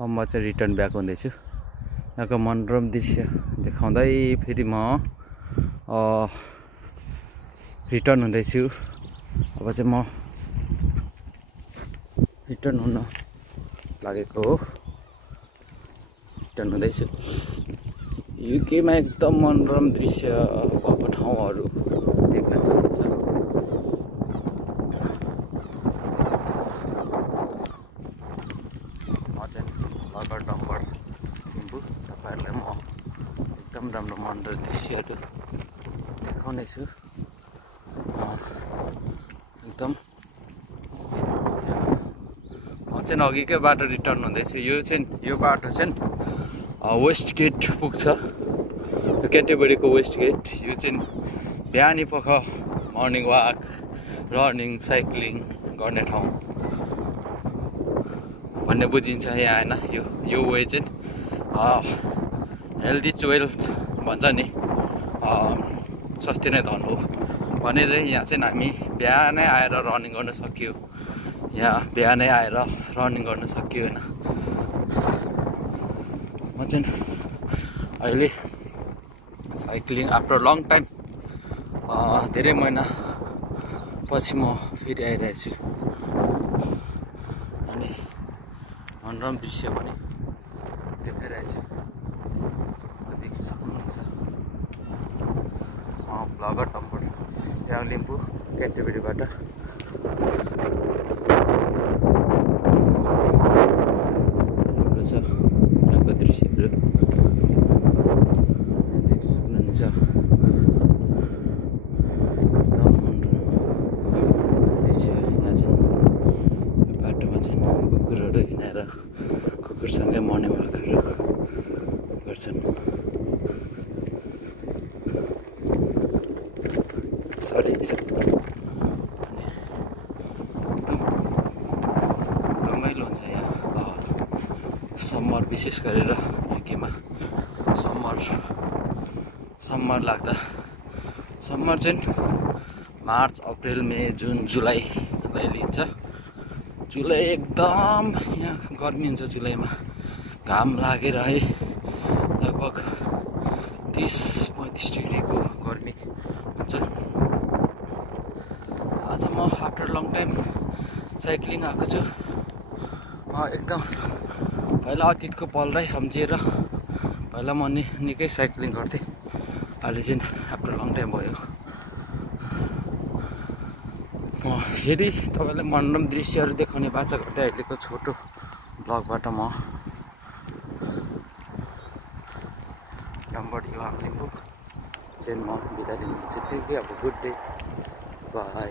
अब म चाहिँ रिटर्न ब्याक हुँदैछु। यहाँको मनोरम दृश्य देखाउँदै फेरि म रिटर्न हुँदैछु। अब चाहिँ म रिटर्न हुन लागेको हो। रिटर्न हुँदैछु। युकेमा एकदम मनोरम दृश्य भएको ठाउँहरू देख्न सकिन्छ। म चाहिँ लगर डम्बर लिम्बू तपाईहरुलाई म एकदम राम्रो मनोरम दृश्यहरू देखाउने छु। एकदम म चाहिँ अघिकै बाटो रिटर्न हुँदैछु। यो बाटो चाहिँ वेस्ट गेट पुग्छ। क्यान्टरबरीको वेस्ट गेट। यो चाहिँ बिहानी पख मर्निङ वाक, रनिङ, साइक्लिङ गर्ने ठाउँ भन्ने बुझिन्छ यहाँ हैन। यो वे चाहिँ हेल्दी इज वेल्थ भन्छ नि, स्वास्थ्य नै धन हो भने चाहिँ यहाँ चाहिँ हामी बिहानै आएर रनिङ गर्न सकियो। यहाँ बिहानै आएर रनिङ गर्न सकियो हैन। म चाहिँ अहिले साइक्लिङ आफ्टर लङ टाइम धेरै महिना पछि म फेरि आइरहेको छु। अनि मनोरम दृश्य पनि देखाइरहेको छु। देख्न सक्नुहुन्छ। म ब्लगर डम्बर यहाँ लिम्बू क्यान्टरबरीबाट राम्रो छ यहाँको दृश्यहरू देख्न सक्नुहुन्छ। एकदम मनोरम दृश्य। यहाँ चाहिँ बाटोमा चाहिँ कुकुरहरू हिँडेर कुकुरसँगै मर्निङ वाकहरू गर्छन्। सरी रमाइलो हुन्छ यहाँ। समर विशेष गरेर युकेमा समर लाग्दा, समर चाहिँ मार्च, अप्रिल, मे, जुन, जुलाईलाई लिन्छ। जुलाई एकदम यहाँ गर्मी हुन्छ। जुलाईमा घाम लागेर है लगभग 30-35 डिग्रीको गर्मी हुन्छ। आज म आफ्टर लङ टाइम साइक्लिङ आएको छु। एकदम पहिला अतीतको पललाई सम्झिएर पहिला म निकै साइक्लिङ गर्थेँ। अहिले चाहिँ आफ्टर लङ टाइम भयो। फेरि तपाईँलाई मनोरम दृश्यहरू देखाउने बाचा गर्दै अहिलेको छोटो ब्लगबाट म डम्बर यो लिम्बू चाहिँ म बिदा लिन्छु। Thank you. अब गुड डे, बाई।